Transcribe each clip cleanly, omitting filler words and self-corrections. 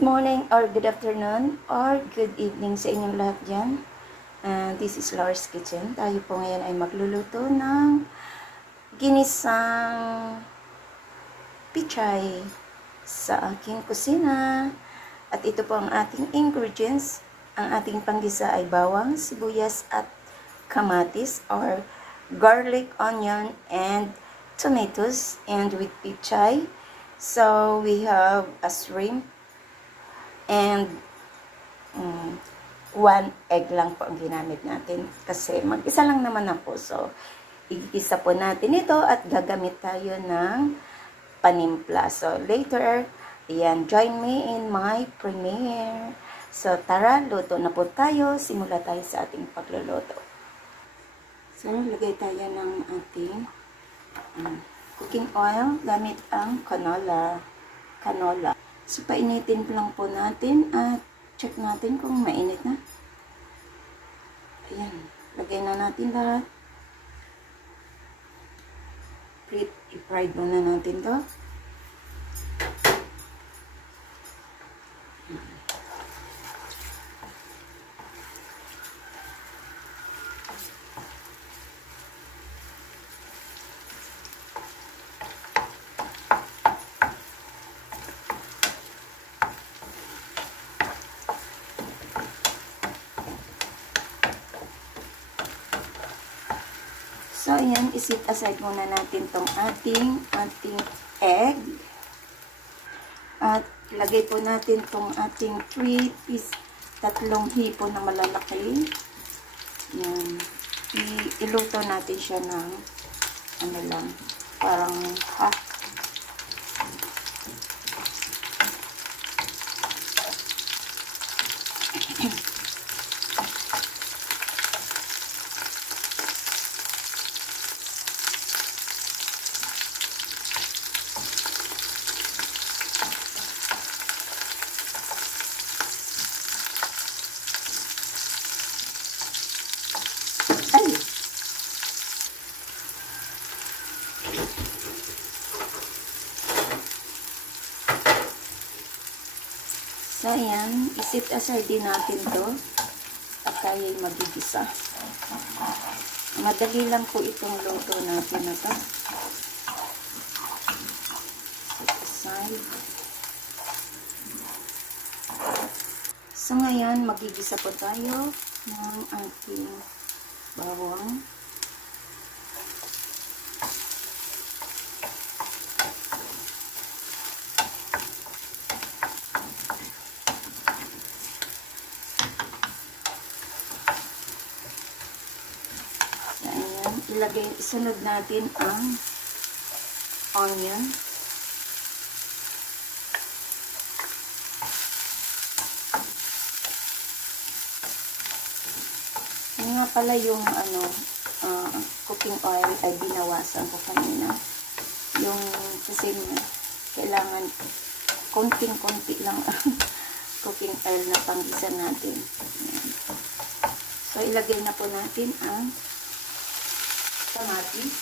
Good morning or good afternoon or good evening sa inyong lahat dyan. This is Laura's Kitchen. Tayo po ngayon ay magluluto ng ginisang pichay sa aking kusina. At ito po ang ating ingredients. Ang ating panggisa ay bawang, sibuyas at kamatis or garlic, onion, and tomatoes. And with pichay, so we have a shrimp and 1 egg lang po ang ginamit natin kasi mag-isa lang naman ako. So, igisa po natin ito at gagamit tayo ng panimpla. So, later, ayan, join me in my premiere. So, tara, luto na po tayo. Simula tayo sa ating pagluluto. So, lagay tayo ng ating cooking oil gamit ang canola. So, painitin lang po natin at check natin kung mainit na. Ayan. Lagay na natin lahat. I-fried muna natin to. So, ayan, isit aside muna natin tong ating egg. At lagay po natin tong ating 3 hipo na malalaki. Ayan. Iluto natin siya ng parang half. So, ayan, isit aside din natin to at tayo'y magigisa. Madali lang po itong luto natin na to. Set aside. So, ngayon, magigisa po tayo ng ating bawang. Isunod natin ang onion. Yung nga pala yung cooking oil ay binawasan ko kanina. Yung kasi kailangan konting-konti lang ang cooking oil na panggisa natin. So, ilagay na po natin ang kamatis.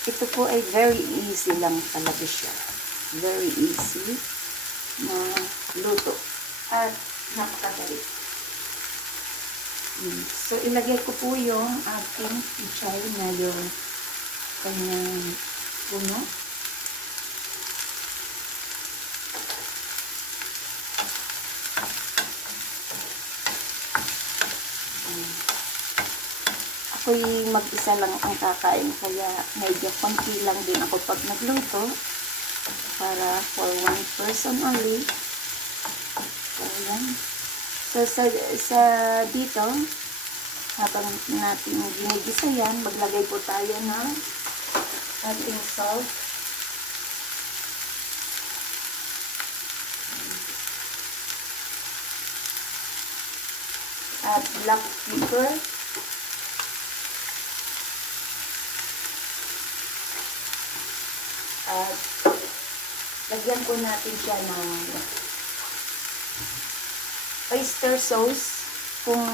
Ito po ay very easy lang talaga siya. Very easy na luto. At napakadali. So, ilagay ko po yung ating pichay na yung kanyang puno. Ako'y mag-isa lang ang kakain, kaya medyo konti lang din ako pag nagluto para for 1 person only. So, yan. So, sa dito, habang natin ginigisa yan, maglagay po tayo ng ating salt. At black pepper. At lagyan po natin siya ng oyster sauce. Kung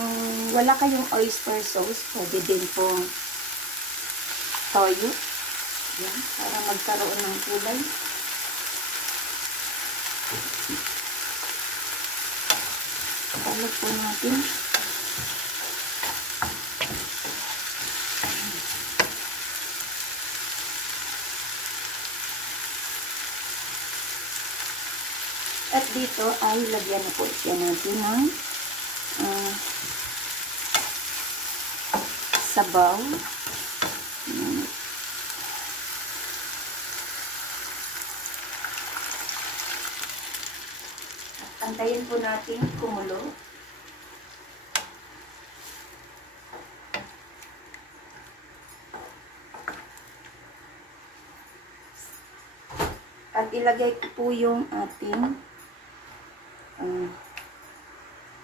wala kayong oyster sauce, pwede din pong toyo. Yan, para magkaroon ng kulay. Balog po natin. At dito ay lagyan na po siya natin ng sabaw. At antayin po natin kumulo. At ilagay ko po yung ating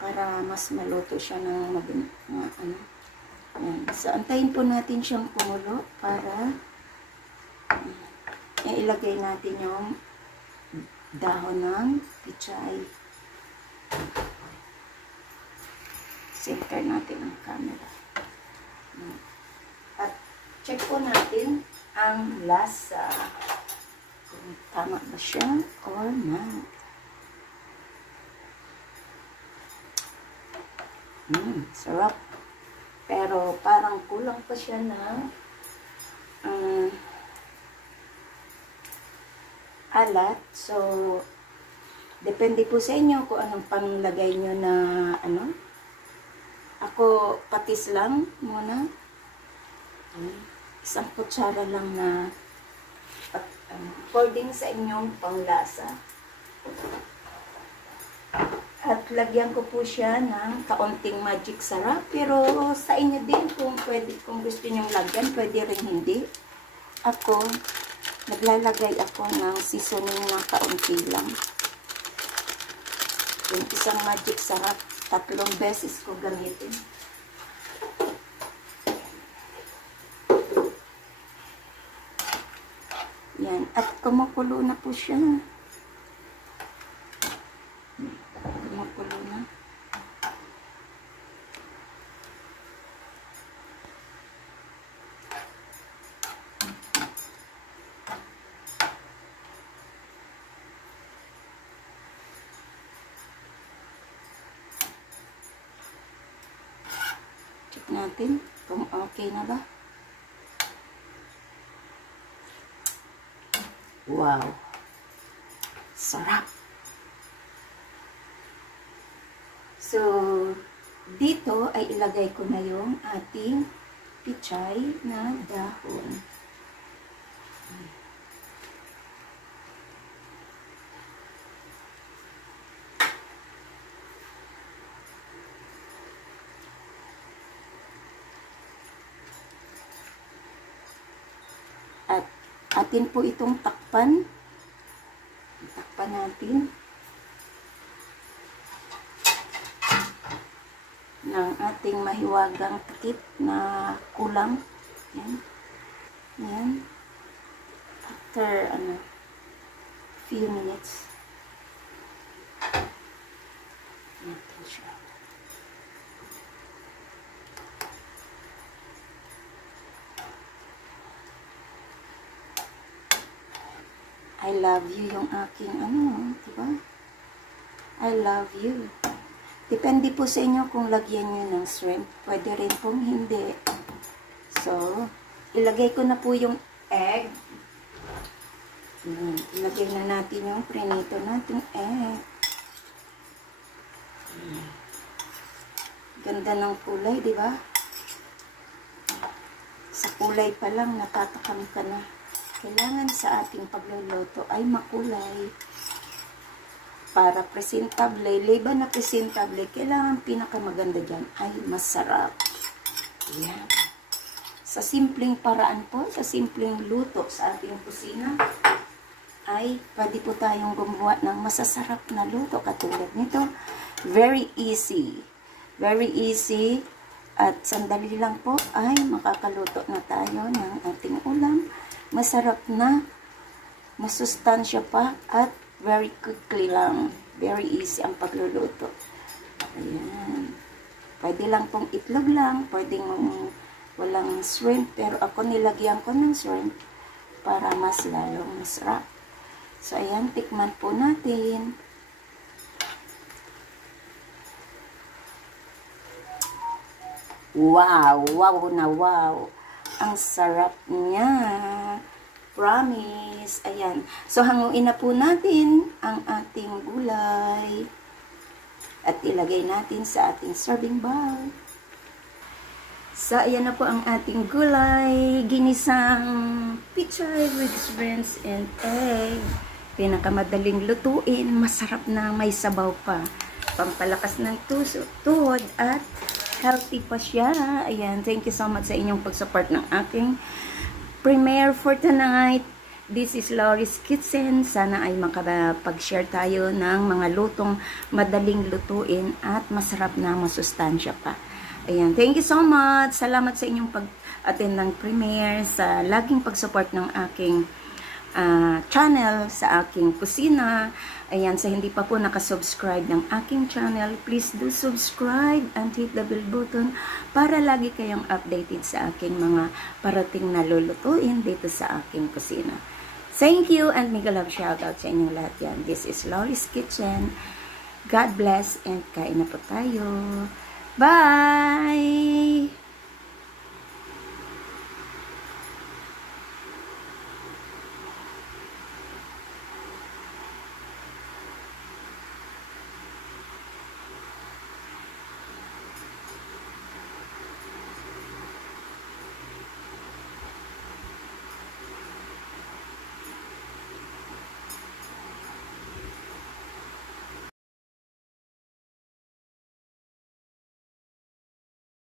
para mas maluto siya ng ano. Yan. So, antayin po natin siyang kumulo para ilagay natin yung dahon ng pichay. Center natin ang camera. At check po natin ang lasa. Kung tama ba siya or not. Sarap. Pero parang kulang pa siya na alat. So, depende po sa inyo kung anong panglagay nyo na ano. Ako, patis lang muna. Isang kutsara lang na according sa inyong panglasa. At lagyan ko po siya ng kaunting magic sarap. Pero sa inyo din, kung gusto nyong lagyan, pwede rin hindi. Ako, naglalagay ako ng seasoning na kaunti lang. Yung isang magic sarap, 3 beses ko gamitin. Yan. At kumukulo na po siya. Kumukulo na. Check natin kung okay na ba. Wow! Sarap! So, dito ay ilagay ko na yung ating pichay na dahon. At atin po itong takpan. Takpan natin ng ating mahiwagang takip na kulang. Yan. Yan. After few minutes. Natin siya. I love you yung aking diba? I love you. Depende po sa inyo kung lagyan nyo ng shrimp. Pwede rin pong hindi. So, ilagay ko na po yung egg. Ilagay na natin yung prinito nating egg. Ganda ng kulay, diba? Sa kulay pa lang, natatakam ka na. Kailangan sa ating pagluluto ay makulay. Para presentable, liban na presentable, kailangan pinakamaganda dyan ay masarap. Yan. Sa simpleng paraan po, sa simpleng luto sa ating kusina, ay pwede po tayong gumawa ng masasarap na luto katulad nito. Very easy. Very easy. At sandali lang po ay makakaluto na tayo ng ating ulam. Masarap na masustansya pa at very quickly lang. Very easy ang pagluluto. Ayan. Pwede lang pong itlog lang, pwedeng walang shrimp, pero ako nilagyan ko ng shrimp para mas lalong masarap. So, ayan, tikman po natin. Wow! Wow na wow! Ang sarap niya! Promise! Ayan. So, hanguin na po natin ang ating gulay. At ilagay natin sa ating serving bowl. So, ayan na po ang ating gulay. Ginisang pichay with shrimps and egg. Pinakamadaling lutuin. Masarap na may sabaw pa. Pampalakas ng tuhod at healthy pa siya. Ayan. Thank you so much sa inyong pag-support ng aking premiere for tonight. This is Lori's Kitchen. Sana ay makapag-share tayo ng mga lutong madaling lutuin at masarap na masustansya pa. Ayan. Thank you so much. Salamat sa inyong pag-attend ng premiere, sa laging pag-support ng aking channel, sa aking kusina. Ayan, sa hindi pa po nakasubscribe ng aking channel, please do subscribe and hit the bell button para lagi kayong updated sa aking mga parating na lulutuin dito sa aking kusina. Thank you and mega love shoutout sa inyong lahat yan. This is Lori's Kitchen. God bless and kain na po tayo. Bye!